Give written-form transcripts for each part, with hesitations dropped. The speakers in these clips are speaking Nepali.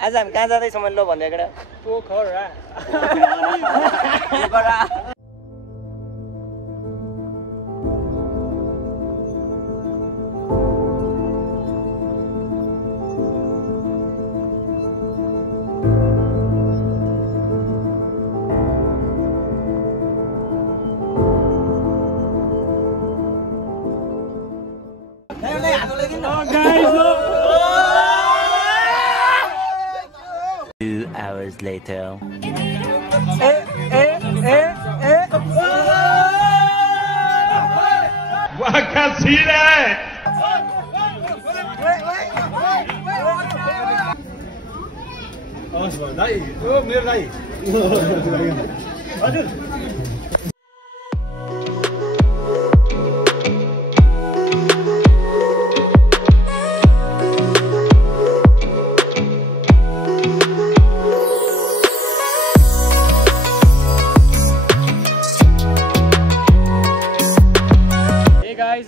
आज हामी कहाँ जाँदैछौँ मैले ल भन्दै केटा Pokhara hours later. What can see that?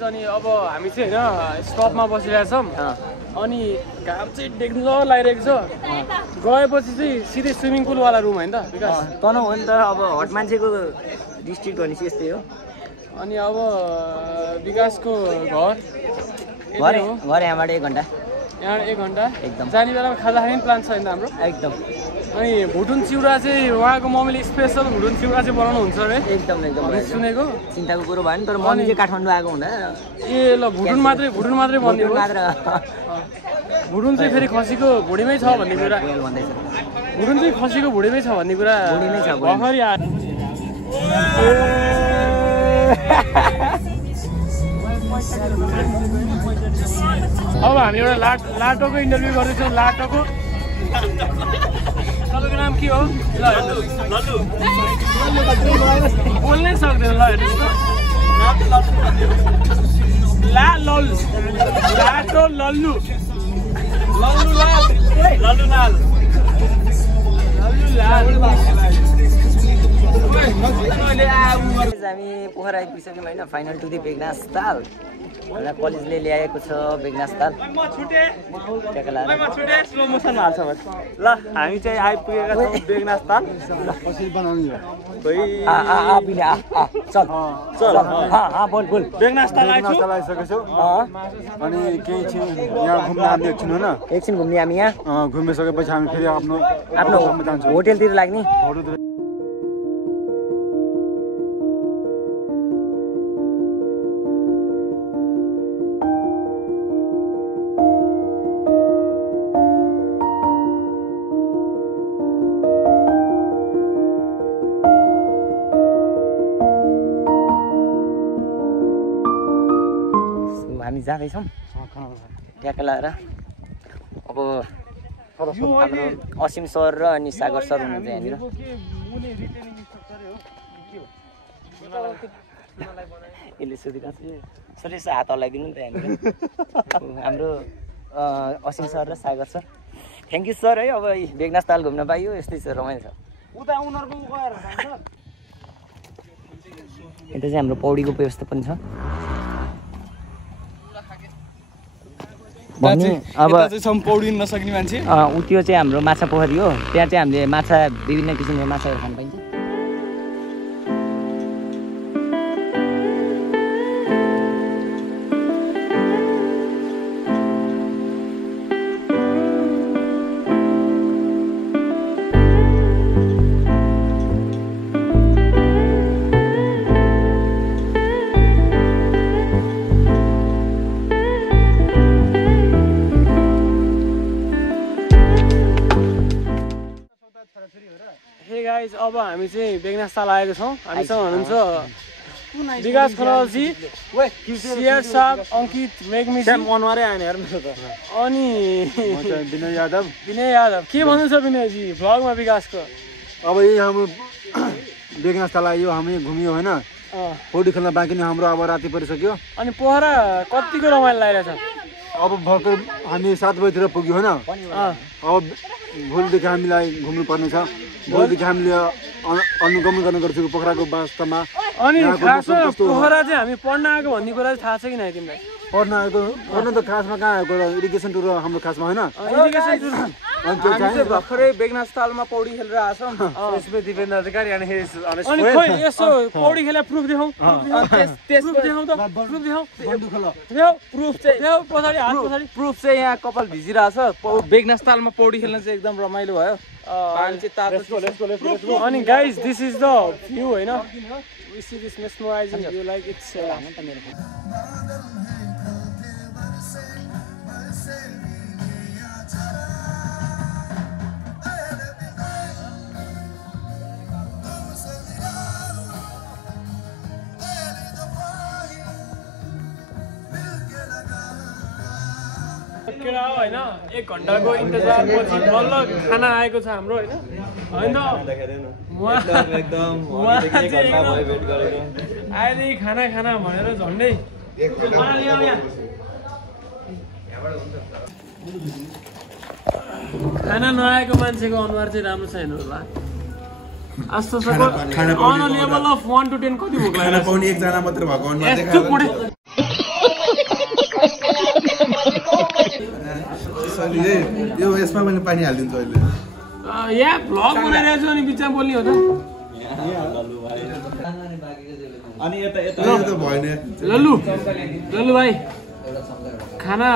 अनि अब हामी चाहिँ हैन स्टपमा बसिरहेका छौं अनि घाम चाहिँ देख्न लागिरहेको छ गएपछि चाहिँ सिधै स्विमिङ पुल वाला रुम हैन त विकास तनाउ हो नि त अब हट मान्छेको डिस्ट्रिक्ट भनेपछि यस्तै हो अनि अब विकासको घर यहाँबाट 1 घण्टा यहाँ 1 घण्टा एकदम जाने बेलामा खाजा खाने प्लान छ हैन हाम्रो एकदम अनि भुटुन चिउरा चाहिँ उहाँको मम्मीले स्पेशल भुटुन चिउरा चाहिँ बनाउनु हुन्छ रे एकदम सुनेको चिन्ताको कुरो भएन तर मम्मी चाहिँ काठमाडौँ आएको हुँदा ए ल भुटुन मात्रै बनियो मात्र भुटुन चाहिँ फेरि खसीको भुडीमै छ भन्ने कुरा भन्दैछ भुटुन चाहिँ खसीको भुडीमै छ भन्ने कुरा भुडीमै छ भर्खरै आयो अब हामी एउटा लाटोको इन्टरभ्यू गर्दैछौँ लाटोको तपाईँको नाम के हो बोल्नै सक्दैन ल हेर्नुहोस् लाटो लल्लु हामी पोखरा आइपुगिसक्यौँ होइन फाइनल टु दी बेगनास ताल एउटा कलेजले ल्याएको छ बेगनास ताल ल हामी चाहिँ आइपुगेका छौँ बेगनास ताल बोल बेगनास ताल आइसकेको छौँ अनि केही चाहिँ यहाँ घुम्न हामी एकछिन घुम्ने हामी यहाँ घुमिसकेपछि हामी फेरि आफ्नो होटेलतिर लाग्ने हामी जाँदैछौँ ट्याक्क लगाएर अब हाम्रो असीम सर र अनि सागर सर हुनुहुन्छ यहाँनिर यसले सोधिरहेको छ सर यसो हात हल्लाइदिनु नि त यहाँनिर हाम्रो असीम सर र सागर सर थ्याङ्क यू सर है अब बेगनास ताल घुम्न पाइयो यस्तै छ रमाइलो छ यता चाहिँ हाम्रो पौडीको व्यवस्था पनि छ अब पौडिन नसक्ने मान्छे त्यो चाहिँ हाम्रो माछा पोखरी हो त्यहाँ चाहिँ हामीले माछा विभिन्न किसिमको माछाहरू खान पाइन्छ अब हामी चाहिँ बेगनास ताल आएको छौँ हामीसँग हुनुहुन्छ विकास खनालजी सियार साहब अंकित मेघमिजी अनुहारै आएन हेर्नु त अनि विनय यादव के भन्नु छ विनयजी भ्लगमा विकासको अब यही हाम्रो बेगनास ताल आयो हामी घुमियो होइन पौडी खेल्न बाँकी नै हाम्रो अब राति परिसक्यो अनि पोखरा कतिको रमाइलो लागिरहेछ अब भर्खर हामी 7 बजीतिर पुग्यो होइन अब भोलिदेखि हामीलाई घुम्नु पर्ने छ भोलिदेखि हामीले अनुगमन गर्ने गर्छौँ पोखराको वास्तवमा अनि खासमा पोखरा चाहिँ हामी पढ्न आएको भन्ने कुरा चाहिँ थाहा छ कि नै तिमीलाई पढ्न आएको पढ्न त खासमा कहाँ आएको इरिगेसन टुर हाम्रो खासमा होइन इरिगेसन टुर अनि त्यो हामी चाहिँ भर्खरै बेगनास्थलमा पौडी खेलेर आछौँ इसमें दीपेंद्र अधिकारी and he is on his अनि way. खोइ यसो पौडी खेले प्रुफ देखाउँ प्रुफ देखाउँ त प्रुफ देखाउँ देऊ प्रुफ चाहिँ देऊ पछाडि हात पछाडि प्रुफ चाहिँ यहाँ कपाल भिजिरहेछ बेगनास्थलमा पौडी खेल्न चाहिँ एकदम रमाइलो भयो पानी चाहिँ तातो अनि guys this is the view होइन we see this mesmerizing view like it's केटा हो होइन 1 घण्टाको इन्तजार पछि बल्ल खाना आएको छ हाम्रो होइन होइन अहिले खाना खाना भनेर झन्डै खाना नआएको मान्छेको अनुहार चाहिँ राम्रो छैन होला अन लेभल अफ 1 to 10 कति भोक लाग्यो पाउने एकजना मात्र भएको अनुहार यो यसमा मैले पानी हालिदिन्छु अहिले यहाँ भ्लग बनाइरहेको छु अनि बिचमा बोल्ने हो त अनि यता भएन लल्लु भाइ खाना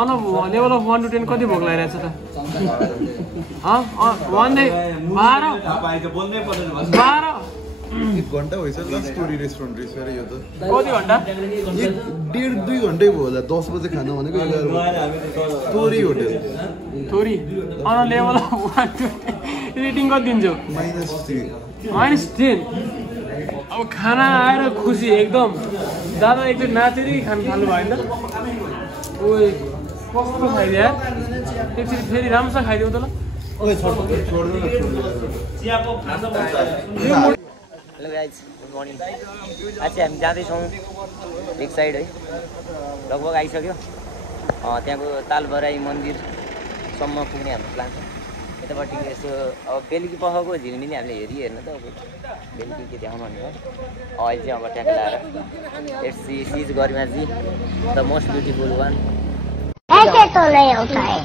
अन लेभल अफ 1 to 10 कति भोक लागिरहेछ त 12 1 घन्टा भइसक्यो स्टोरी रेस्टुरेन्ट रहेछ रे यो त कति घन्टा 1.5-2 घन्टै भयो होला 10 बजे खाना भनेको 11 बजे तोरी होटल थोरी on level of 1 to 10 rating कति दिन्छौ -10 अब खाना आएर खुसी एकदम दादा एकचोटि नाचेरै खानु थाल्नु भयो नि त ओए कस्तो खाइदियो एकचोटि फेरि राम्रोसँग खाइदिउँ त ल हेलो गाइज गुड मर्निङ आज चाहिँ हामी जाँदैछौँ एक साइड है लगभग आइसक्यो त्यहाँको तालबराई मन्दिरसम्म पुग्ने हाम्रो प्लान छ यतापट्टि यसो अब बेलुकी पखको झिलिमिली हामीले हेर्न त अब बेलुकी के देखाउनु भनेर अहिले चाहिँ अब ट्याक्क लगाएर इट्स सी इज गरिमाजी द मोस्ट ब्युटिफुल वान ऐसे तो नहीं होता है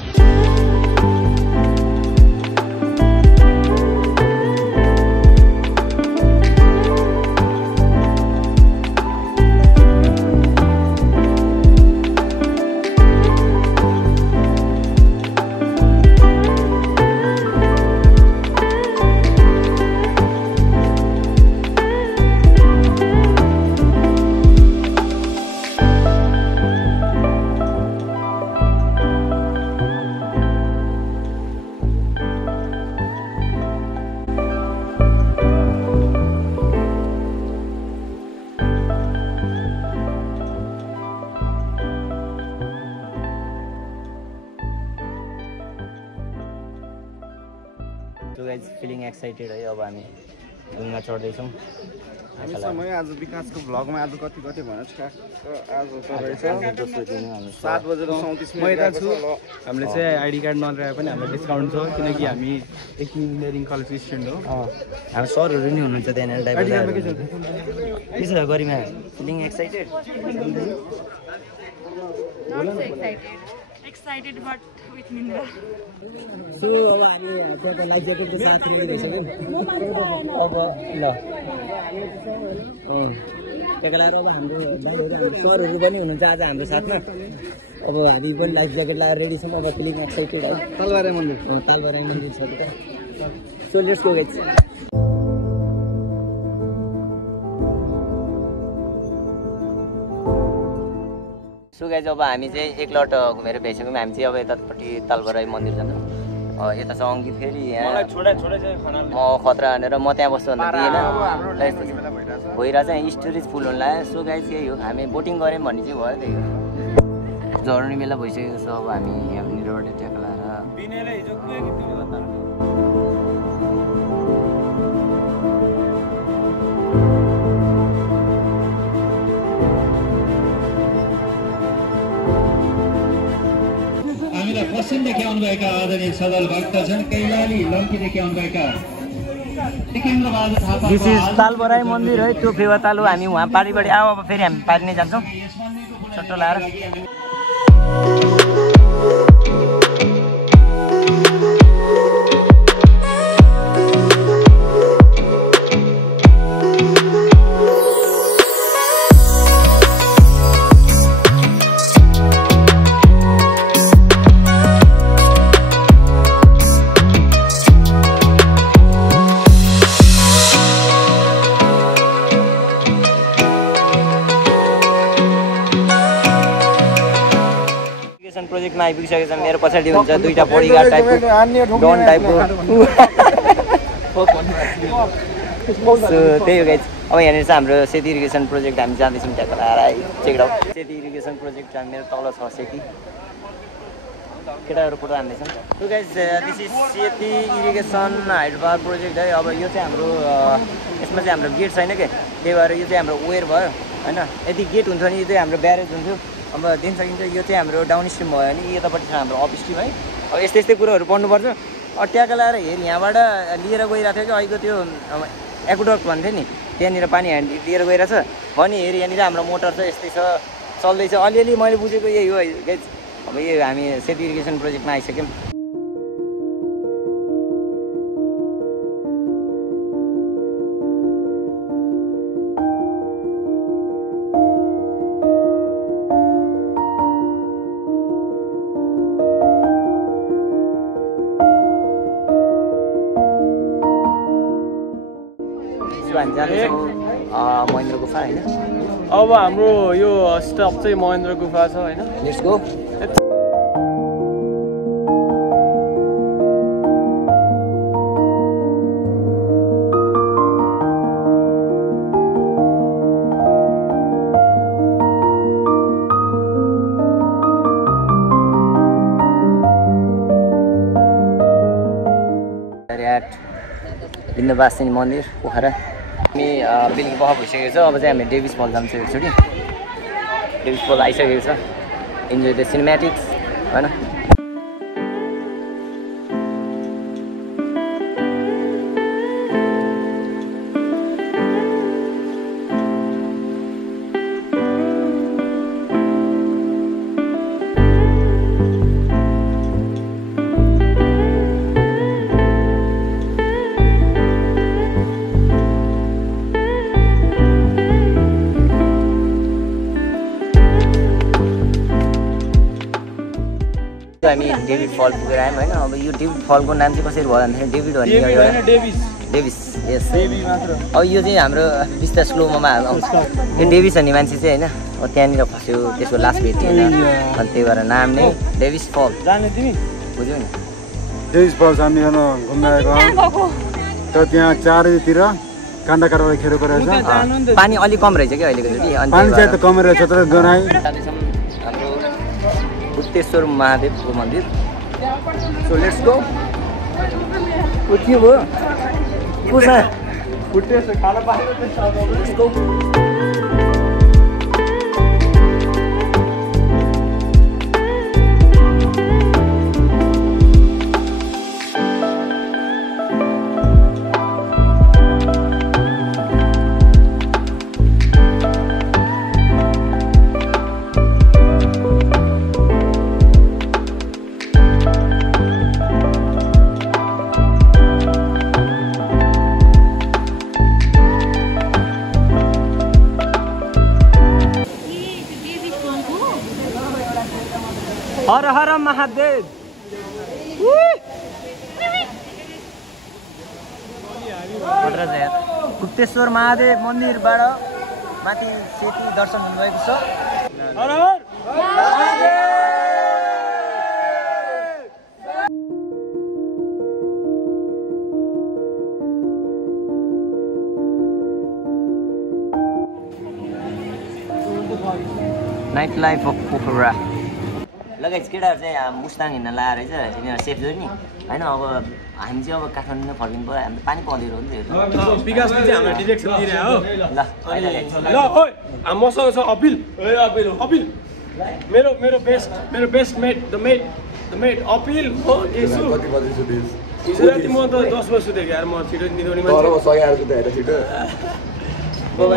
फिलिङ एक्साइटेड है अब हामी ढुङ्गा चढ्दैछौँ हामी आज विकासको भ्लगमा आज कति भनेर आज रहेछ 7 बजेर 37 मिनेट यता छु हामीले चाहिँ आइडी कार्ड नलिएर पनि हाम्रो डिस्काउन्ट छ किनकि हामी इन्जिनियरिङ कलेज स्टुडेन्ट हो हाम्रो सरहरू नि हुनुहुन्छ त्यहाँनिर ड्राइभर के छ Garima feeling excited excited but with Mindra. So अब हामी त्यहाँको लाइफ ज्याकेटको साथ लिइरहेछौँ अब ल त्यहाँको लागि अब हाम्रो दाइहरू हाम्रो सरहरू पनि हुनुहुन्छ आज हाम्रो साथमा अब हामी पनि लाइफ ज्याकेट लगाएर रेडी छौँ अब फिलिङ एक्साइटेड है तालबराई मन्दिर छ त so let's go guys so guys अब हामी चाहिँ एक लट घुमेर भइसक्यौँ हामी चाहिँ अब यतापट्टि तालबराई मन्दिर जान्छौँ यता छ अङ्कित फेरि यहाँ म खतरा भनेर म त्यहाँ बस्छु भन्दा दिएन भइरहेछ यहाँ स्टोरेज फुल हुन लाग्यो सो गाइज यही हो हामी बोटिङ गऱ्यौँ भन्ने चाहिँ भयो त्यही हो झर्ने बेला भइसकेको छ अब हामी यहाँनिरबाट ट्याक लगाएर पश्चिमदेखि आउनुभएका आदरणीय सदल भक्तजन कैलाली लम्कीदेखि आउनुभएका दिस इज तालबराई मन्दिर है त्यो फेवा तालु हामी वहाँ पारिबाट आऊ अब फेरि हामी पारि नै जान्छौँ चट्टो लाएर आइपुगिसकेको छ। मेरो पछाडि हुन्छ दुईटा बडीगार्ड टाइपको डन टाइपको। सो त्यही हो गाइज। अब यहाँनिर चाहिँ हाम्रो सेती इरिगेसन प्रोजेक्ट हामी जाँदैछौँ त्यहाँ आएर check out. Seti irrigation project मेरो तल छ सेती। केटाहरू फोटो हान्दैछन्। So guys this is Seti irrigation hydro power project है। अब यो चाहिँ हाम्रो यसमा चाहिँ हाम्रो गेट छैन क्या, त्यही भएर यो चाहिँ हाम्रो वेयर भयो होइन। यदि गेट हुन्छ भने यो चाहिँ हाम्रो ब्यारेज हुन्थ्यो। अब दिन सकिन्छ यो चाहिँ हाम्रो डाउन स्ट्रिम भयो भने यतापट्टि छ हाम्रो अप स्ट्रिम है। अब यस्तै यस्तै कुरोहरू पढ्नुपर्छ। ट्याकल आएर हेर यहाँबाट लिएर गइरहेको थियो कि अहिलेको त्यो एक्वाडक्ट भन्थ्यो नि, त्यहाँनिर पानी ह्यान्ड लिएर गइरहेछ भने हेर यहाँनिर हाम्रो मोटर छ यस्तै छ चल्दैछ। अलिअलि मैले बुझेको यही हो गाइज। अब यो हामी सेती इरिगेसन प्रोजेक्टमा आइसक्यौँ। हामी जाँदैछौँ महेन्द्र गुफा होइन। अब हाम्रो यो स्टप चाहिँ महेन्द्र गुफा छ होइन। Let's go. बिन्दुवासिनी मन्दिर पोखरा। हामी बेलुकी पख भइसकेको छ। अब चाहिँ हामी डेभिस फल जान्छौँ एकचोटि। डेभिस फल आइसकेको छ। इन्जोय द सिनेमेटिक्स होइन। हामी डेभिड फल पुगेर आयौँ होइन। अब यो डेभिड फलको नाम चाहिँ कसरी भयो भन्दाखेरि डेभिड भन्ने डेभिस यस अब यो चाहिँ हाम्रो बिस्तार स्लोमा आउँछ। यो डेभिस भन्ने मान्छे चाहिँ होइन अब त्यहाँनिर फस्यो, त्यसको लास्ट भेट्यो होइन। अनि त्यही भएर नाम नै डेभिस फल। जाने तिमी बुझ्यौ नि। डेभिस फल्स हामी हेर्न घुम्न आएको तर त्यहाँ चारैतिर काण्ड कारवाही खेर परेको छ। पानी अलिक कम रहेछ क्या अहिलेको जति। अनि पानी चाहिँ त कमै रहेछ तर गनाइ हाम्रो गुप्तेश्वर महादेवको मन्दिर। So let's go. के भयो पुसा गुप्तेश्वर खाना पाएको लेट्स गो। हर हर महादेव। गुप्तेश्वर महादेव मन्दिरबाट माथि सेती दर्शन हुनुभएको छ। हर हर नाइट लाइफ अफ पोखरा। लगाइज केटाहरू चाहिँ मुस्ताङ हिँड्न लाएर रहेछ यिनीहरू सेफ जो नि होइन। अब हामी चाहिँ अब काठमाडौँ नै फर्किनु पऱ्यो। हामी त पानी पाउँदैरो नि त। विकासले चाहिँ हामीलाई डिरेक्सन दिइरहेको हो। ल ल ओइ मसँग छ अपिल। अपिल मेरो best mate the mate Apil हो यसु। हिजो राति म त 10 बजे सुतेको यार। म छिटो निदाउने मान्छे। बाबा